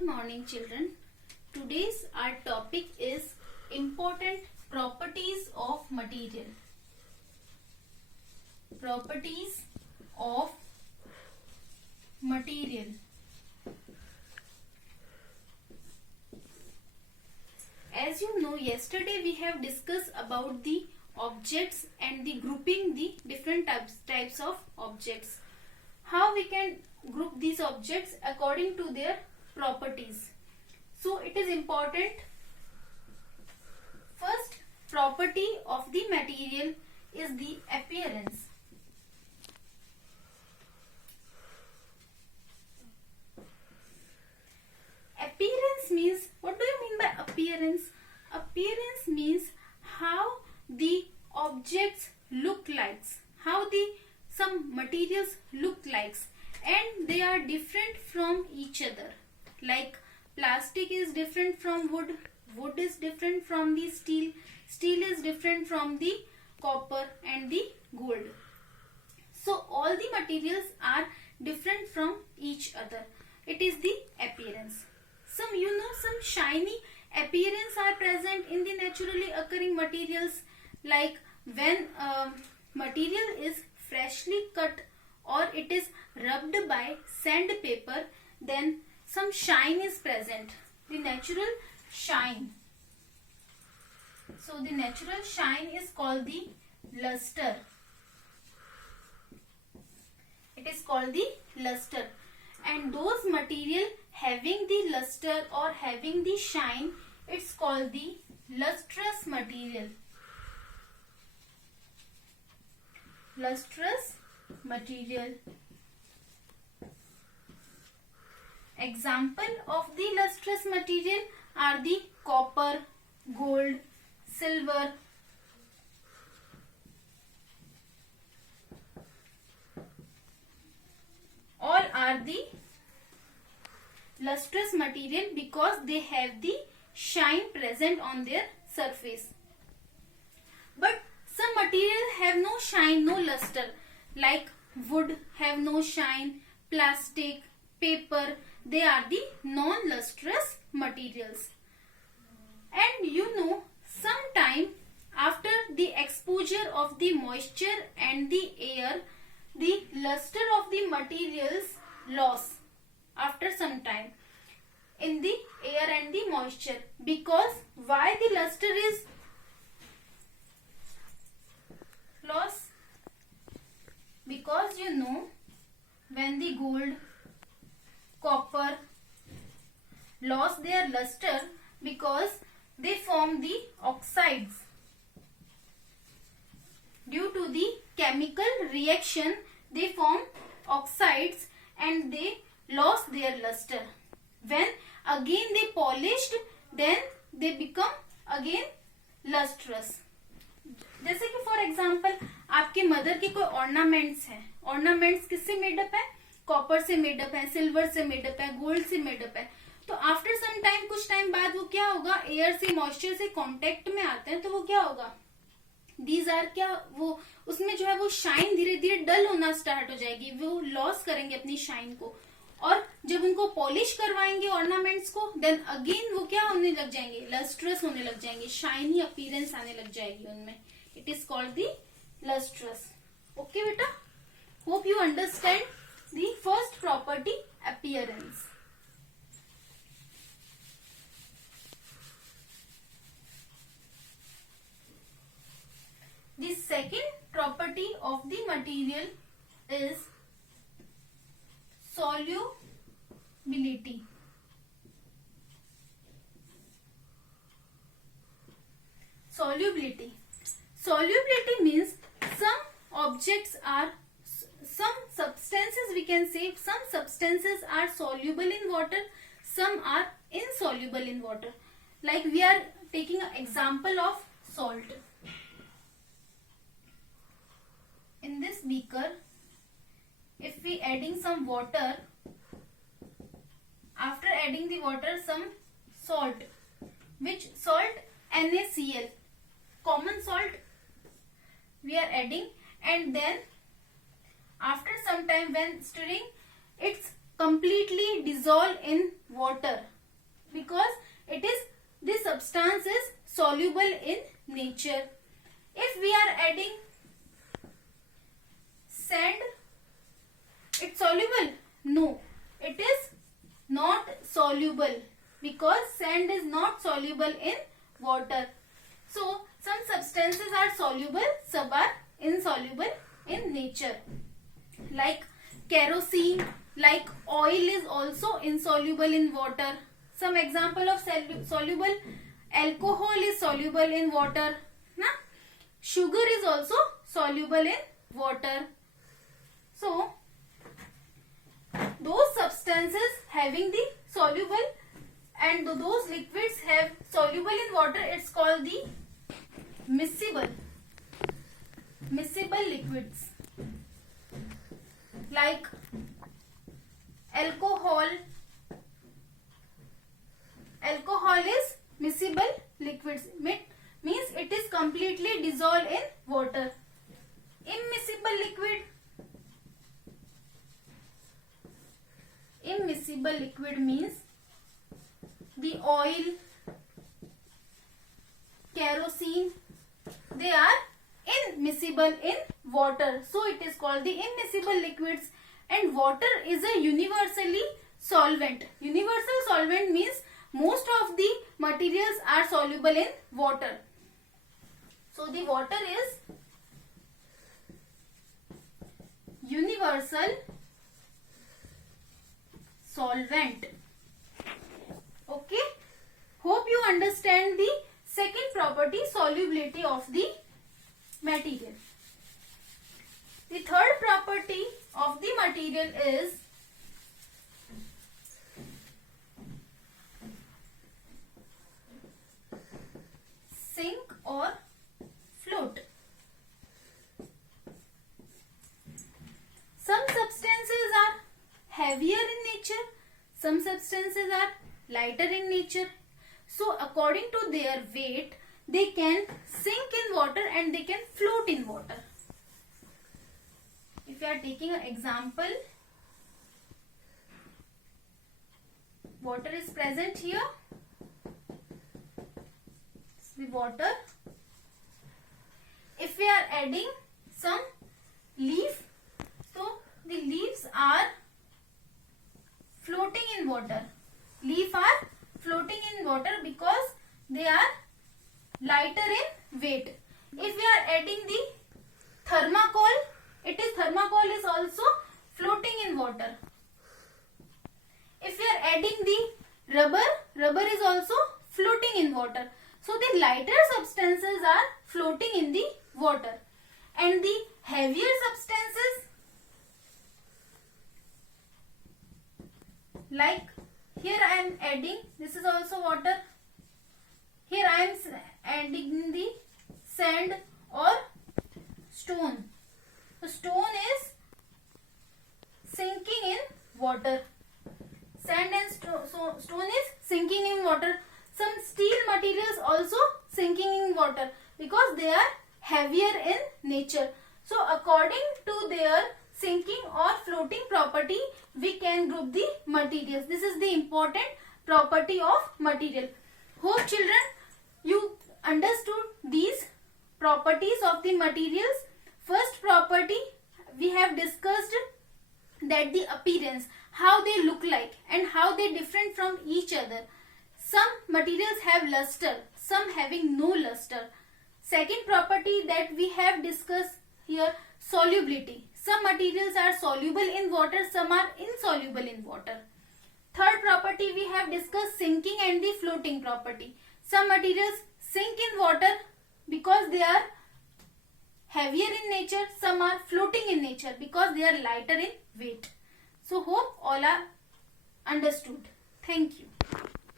Good morning, children. Today's our topic is important properties of material. Properties of material. As you know, yesterday we have discussed about the objects and the grouping the different types of objects. How we can group these objects according to their properties. So it is important. First property of the material is the appearance. Appearance means, what do you mean by appearance? Appearance means how the objects look like, how the some materials look like, and they are different from each other. Like plastic is different from wood, wood is different from the steel, steel is different from the copper and the gold. So all the materials are different from each other. It is the appearance. Some shiny appearance are present in the naturally occurring materials, like when material is freshly cut or it is rubbed by sandpaper, then some shine is present, the natural shine. So the natural shine is called the luster. It is called the luster. And those material having the luster or having the shine, it's called the lustrous material. Lustrous material. Example of the lustrous material are the copper, gold, silver. All are the lustrous material because they have the shine present on their surface. But some materials have no shine, no luster, like wood have no shine, plastic, paper, they are the non-lustrous materials. And you know, sometime after the exposure of the moisture and the air, the luster of the materials lost after some time in the air and the moisture. Because why the luster is lost? Because you know, when the gold, copper lost their luster because they form the oxides. Due to the chemical reaction, they form oxides and they lost their luster. When again they polished, then they become again lustrous. जैसे कि for example आपके mother के कोई ornaments हैं, ornaments किससे made up है? Copper से made up है, सिल्वर से मेडअप है, गोल्ड से मेडअप है. तो आफ्टर सम टाइम, कुछ टाइम बाद वो क्या होगा, एयर से मॉइस्चर से कांटेक्ट में आते हैं, तो वो क्या होगा, दीज आर क्या, वो उसमें जो है वो शाइन धीरे धीरे डल होना स्टार्ट हो जाएगी, वो लॉस करेंगे अपनी शाइन को. और जब उनको पॉलिश करवाएंगे ऑर्नामेंट्स को, देन अगेन वो क्या होने लग जाएंगे, लस्ट्रस होने लग जाएंगे, शाइनी अपीयरेंस आने लग जाएगी उनमें. It is called the lustrous. Okay बेटा, hope you understand the first property, appearance. The second property of the material is solubility. Solubility. Solubility means some objects are, some substances, we can say some substances are soluble in water, some are insoluble in water. Like we are taking an example of salt. In this beaker, if we adding some water, after adding the water some salt, which salt? NaCl, common salt we are adding, and then after some time when stirring, it's completely dissolved in water. soluble in nature. If we are adding sand, it's soluble? No, it is not soluble because sand is not soluble in water. So some substances are soluble, some are insoluble in nature. Like kerosene, like oil is also insoluble in water. Some example of soluble: alcohol is soluble in water. Sugar is also soluble in water. So those substances having the soluble and those liquids have soluble in water, it's called the miscible liquids. Like alcohol is miscible liquids, means it is completely dissolved in water. Immiscible liquid means the oil, kerosene, they are immiscible in water, so it is called the immiscible liquids. And water is a universally solvent. Universal solvent means most of the materials are soluble in water. So the water is universal solvent. Okay, hope you understand the second property, solubility of the material. The third property of the material is sink or float. Some substances are heavier in nature, some substances are lighter in nature. So according to their weight, they can sink in water and they can float in water. If you are taking an example, water is present here. It's the water. If we are adding some leaf, so the leaves are floating in water. Leaves are floating in water because they are lighter in weight. If we are adding the thermocol, thermocol is also floating in water. If we are adding the rubber is also floating in water. So the lighter substances are floating in the water, and the heavier substances, like here I am adding, this is also water. Here I am adding the sand or stone. The stone is sinking in water. Sand and stone is sinking in water. Some steel materials also sinking in water because they are heavier in nature. So according to their sinking or floating property, we can group the materials. This is the important property of material. Hope children you understood these properties of the materials. First property we have discussed that the appearance, how they look like and how they different from each other. Some materials have luster, some having no luster. Second property that we have discussed here, solubility. Some materials are soluble in water, some are insoluble in water. Third property we have discussed, sinking and the floating property. Some materials sink in water because they are heavier in nature, some are floating in nature because they are lighter in weight. So hope all are understood. Thank you.